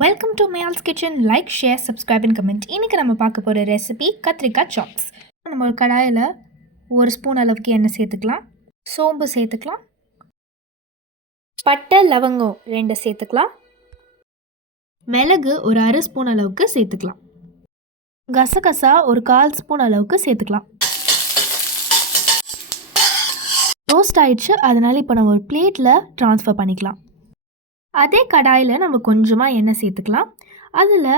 Welcome to males kitchen. Like, share, subscribe and comment. இன்றைக்கி நம்ம பார்க்க போகிற ரெசிபி கத்திரிக்காய் சாப்ஸ். நம்ம ஒரு கடாயில் 1 ஸ்பூன் அளவுக்கு எண்ணெய் சேர்த்துக்கலாம். சோம்பு சேர்த்துக்கலாம். பட்டை லவங்கம் 2 சேர்த்துக்கலாம். மிளகு ஒரு 1/2 ஸ்பூன் அளவுக்கு சேர்த்துக்கலாம். கசகசா ஒரு 1/4 ஸ்பூன் அளவுக்கு சேர்த்துக்கலாம். ரோஸ்ட் ஆயிடுச்சு, அதனால் இப்போ நம்ம ஒரு பிளேட்டில் ட்ரான்ஸ்ஃபர் பண்ணிக்கலாம். அதே கடாயில் நம்ம கொஞ்சமாக எண்ணெய் சேர்த்துக்கலாம். அதில்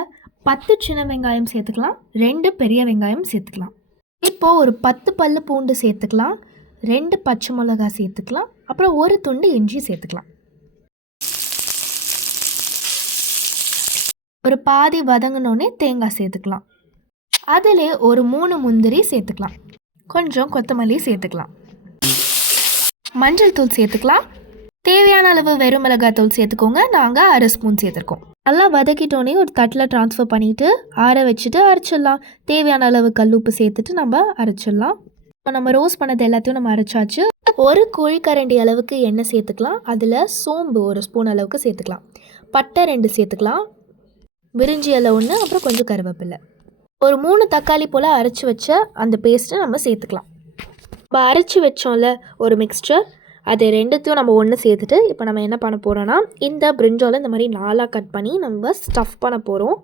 10 சின்ன வெங்காயம் சேர்த்துக்கலாம். 2 பெரிய வெங்காயம் சேர்த்துக்கலாம். இப்போது ஒரு 10 பல்லு பூண்டு சேர்த்துக்கலாம். 2 பச்சை மிளகாய் சேர்த்துக்கலாம். அப்புறம் ஒரு துண்டு இஞ்சி சேர்த்துக்கலாம். ஒரு பாதி வதங்கினோடனே தேங்காய் சேர்த்துக்கலாம். அதிலே ஒரு 3 முந்திரி சேர்த்துக்கலாம். கொஞ்சம் கொத்தமல்லி சேர்த்துக்கலாம். மஞ்சள் தூள் சேர்த்துக்கலாம். தேவையான அளவு வெறும் மிளகாய் தூள் சேர்த்துக்கோங்க. நாங்கள் 1/2 ஸ்பூன் சேர்த்துருக்கோம். நல்லா வதக்கிட்டோன்னே ஒரு தட்டில் ட்ரான்ஸ்ஃபர் பண்ணிவிட்டு ஆற வச்சுட்டு அரைச்சிடலாம். தேவையான அளவு கல்லுப்பு சேர்த்துட்டு நம்ம அரைச்சிடலாம். இப்போ நம்ம ரோஸ்ட் பண்ணது எல்லாத்தையும் நம்ம அரைச்சாச்சு. ஒரு கோழிக்கரண்டி அளவுக்கு எண்ணெய் சேர்த்துக்கலாம். அதில் சோம்பு 1 ஸ்பூன் அளவுக்கு சேர்த்துக்கலாம். பட்டை 2 சேர்த்துக்கலாம். விரிஞ்சி இலை 1, அப்புறம் கொஞ்சம் கருவேப்பிலை. ஒரு 3 தக்காளி போல் அரைச்சி வச்ச அந்த பேஸ்ட்டை நம்ம சேர்த்துக்கலாம். நம்ம அரைச்சி வச்சோம்ல ஒரு மிக்ஸ்சர், அது 2த்தையும் நம்ம ஒன்று சேர்த்துட்டு இப்போ நம்ம என்ன பண்ண போகிறோன்னா, இந்த பிரிஞ்சாலை இந்த மாதிரி 4ஆக கட் பண்ணி நம்ம ஸ்டஃப் பண்ண போகிறோம்.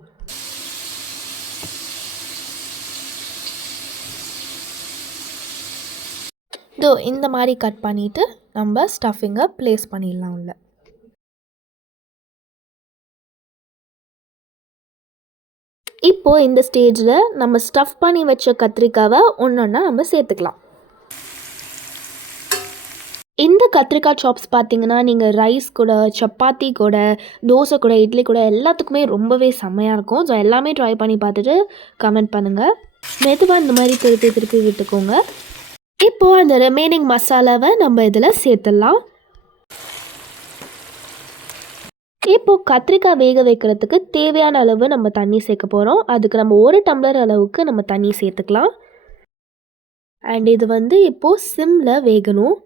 இதோ இந்த மாதிரி கட் பண்ணிவிட்டு நம்ம ஸ்டஃபிங்கை ப்ளேஸ் பண்ணிடலாம் உள்ள. இப்போது இந்த ஸ்டேஜில் நம்ம ஸ்டஃப் பண்ணி வச்ச கத்திரிக்காவை ஒன்றொன்னா நம்ம சேர்த்துக்கலாம். இந்த கத்திரிக்காய் சாப்ஸ் பார்த்திங்கன்னா நீங்கள் ரைஸ் கூட, சப்பாத்தி கூட, தோசை கூட, இட்லி கூட எல்லாத்துக்குமே ரொம்பவே செம்மையாக இருக்கும். ஸோ எல்லாமே ட்ரை பண்ணி பார்த்துட்டு கமெண்ட் பண்ணுங்கள். மெதுவாக இந்த மாதிரி திருப்பி விட்டுக்கோங்க. இப்போது அந்த ரிமைனிங் மசாலாவை நம்ம இதில் சேர்த்துடலாம். இப்போது கத்திரிக்காய் வேக வைக்கிறதுக்கு தேவையான அளவு நம்ம தண்ணி சேர்க்க போகிறோம். அதுக்கு நம்ம 1 டம்ளர் அளவுக்கு நம்ம தண்ணி சேர்த்துக்கலாம். அண்ட் இது இப்போது சிம்மில் வேகணும்.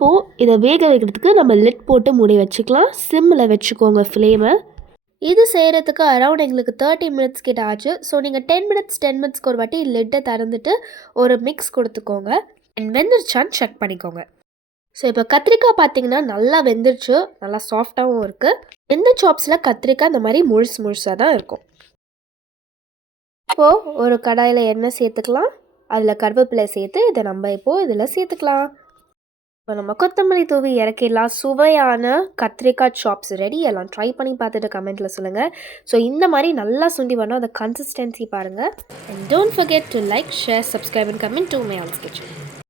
இப்போது இதை வேக வைக்கிறதுக்கு நம்ம லிட் போட்டு மூடி வச்சுக்கலாம். சிம்மில் வச்சுக்கோங்க ஃப்ளேமை. இது செய்கிறதுக்கு அரௌண்ட் எங்களுக்கு 30 மினிட்ஸ் கிட்ட ஆச்சு. ஸோ நீங்கள் 10 மினிட்ஸ்க்கு ஒரு வாட்டி லிட்டை திறந்துட்டு ஒரு மிக்ஸ் கொடுத்துக்கோங்க. அண்ட் வெந்துருச்சான்னு செக் பண்ணிக்கோங்க. ஸோ இப்போ கத்திரிக்காய் பார்த்திங்கன்னா நல்லா வெந்துருச்சு, நல்லா சாஃப்டாகவும் இருக்குது. இந்த சாப்ஸில் கத்திரிக்காய் இந்த மாதிரி முழுசாக தான் இருக்கும். இப்போது ஒரு கடாயில் எண்ணெய் சேர்த்துக்கலாம். அதில் கருவேப்பிலை சேர்த்து இதை நம்ம இப்போது இதில் சேர்த்துக்கலாம். இப்போ நம்ம கொத்தமல்லி தூவி இறக்கிடலாம். சுவையான கத்திரிக்காய் சாப்ஸ் ரெடி. எல்லாம் ட்ரை பண்ணி பார்த்துட்டு கமெண்ட்டில் சொல்லுங்கள். ஸோ இந்த மாதிரி நல்லா சுண்டி வரணும், அந்த கன்சிஸ்டன்சி பாருங்கள். And don't forget to like, share, subscribe and comment to males kitchen.